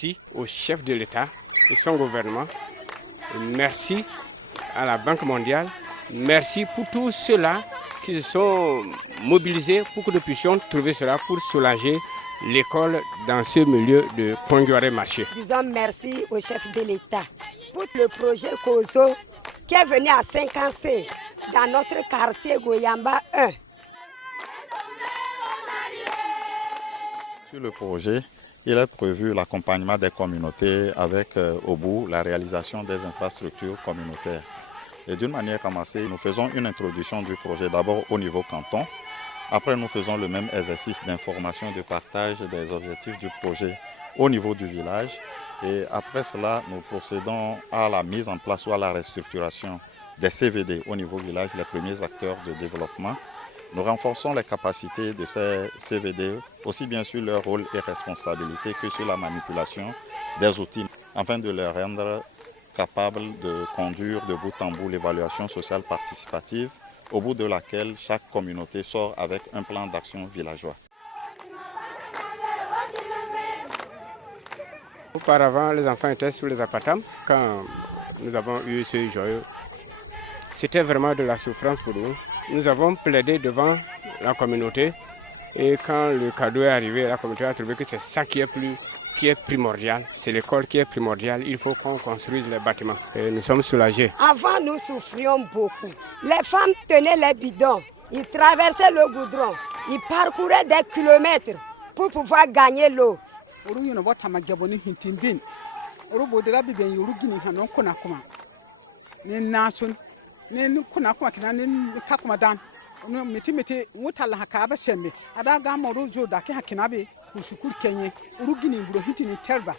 merci au chef de l'État et son gouvernement. Merci à la Banque mondiale. Merci pour tous ceux-là qui se sont mobilisés pour que nous puissions trouver cela pour soulager l'école dans ce milieu de Ponguare marché. Disons merci au chef de l'État pour le projet COSO qui est venu à 5C dans notre quartier Goyamba 1. Sur le projet, il est prévu l'accompagnement des communautés avec au bout la réalisation des infrastructures communautaires. Et d'une manière ramassée, nous faisons une introduction du projet d'abord au niveau canton. Après, nous faisons le même exercice d'information, de partage des objectifs du projet au niveau du village. Et après cela, nous procédons à la mise en place ou à la restructuration des CVD au niveau du village, les premiers acteurs de développement. Nous renforçons les capacités de ces CVD, aussi bien sur leur rôle et responsabilité que sur la manipulation des outils, afin de les rendre capables de conduire de bout en bout l'évaluation sociale participative, au bout de laquelle chaque communauté sort avec un plan d'action villageois. Auparavant, les enfants étaient sous les apatam. Quand nous avons eu ce joyeux, c'était vraiment de la souffrance pour nous. Nous avons plaidé devant la communauté et quand le cadeau est arrivé, la communauté a trouvé que c'est ça qui est primordial. C'est l'école qui est primordiale. Il faut qu'on construise les bâtiments. Et nous sommes soulagés. Avant, nous souffrions beaucoup. Les femmes tenaient les bidons. Ils traversaient le goudron. Ils parcouraient des kilomètres pour pouvoir gagner l'eau. Ushukuru kenye urugini buro hitini terba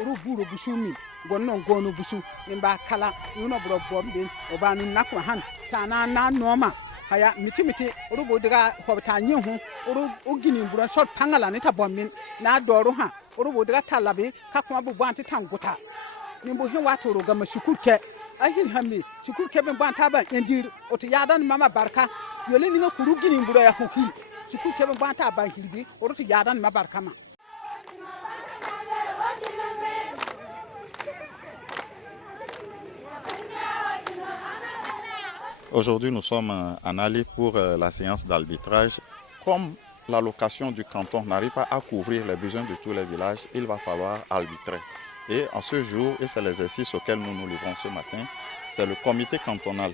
uruburo bushumi gonno gono busu imba kala yuno buro bombe obanu nakwa han sana na noma haya miti urubo daga hobta nyihu urugini buro short pangala ne ta bommin na doru ha urubo daga talabe kakwa bu banti tanguta nimbo hin wato roga mashukuru ke ahiri hammi shukuru ke ben banta ba endir oti yadan mama barka yole ni kurugini buro ya hukuri. Aujourd'hui, nous sommes en allée pour la séance d'arbitrage. Comme l'allocation du canton n'arrive pas à couvrir les besoins de tous les villages, il va falloir arbitrer. Et en ce jour, et c'est l'exercice auquel nous nous livrons ce matin, c'est le comité cantonal.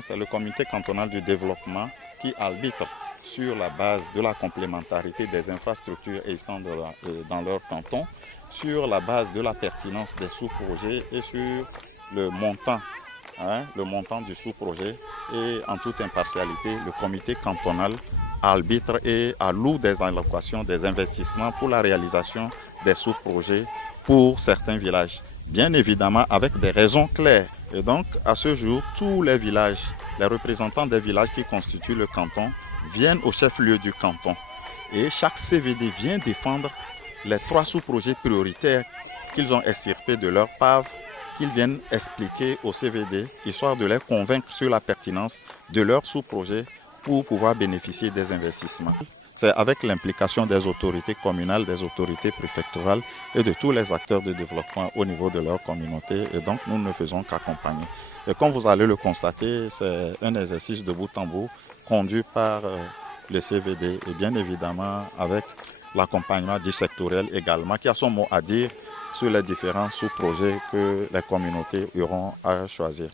C'est le comité cantonal du développement qui arbitre sur la base de la complémentarité des infrastructures existantes dans leur canton, sur la base de la pertinence des sous-projets et sur le montant du sous-projet. Et en toute impartialité, le comité cantonal arbitre et alloue des allocations, des investissements pour la réalisation des sous-projets pour certains villages. Bien évidemment avec des raisons claires. Et donc à ce jour, tous les villages, les représentants des villages qui constituent le canton, viennent au chef-lieu du canton et chaque CVD vient défendre les 3 sous-projets prioritaires qu'ils ont extirpés de leur PAV, qu'ils viennent expliquer au CVD, histoire de les convaincre sur la pertinence de leur sous-projet pour pouvoir bénéficier des investissements. C'est avec l'implication des autorités communales, des autorités préfectorales et de tous les acteurs de développement au niveau de leur communauté. Et donc nous ne faisons qu'accompagner. Et comme vous allez le constater, c'est un exercice de bout en bout conduit par le CVD et bien évidemment avec l'accompagnement du sectoriel également qui a son mot à dire sur les différents sous-projets que les communautés auront à choisir.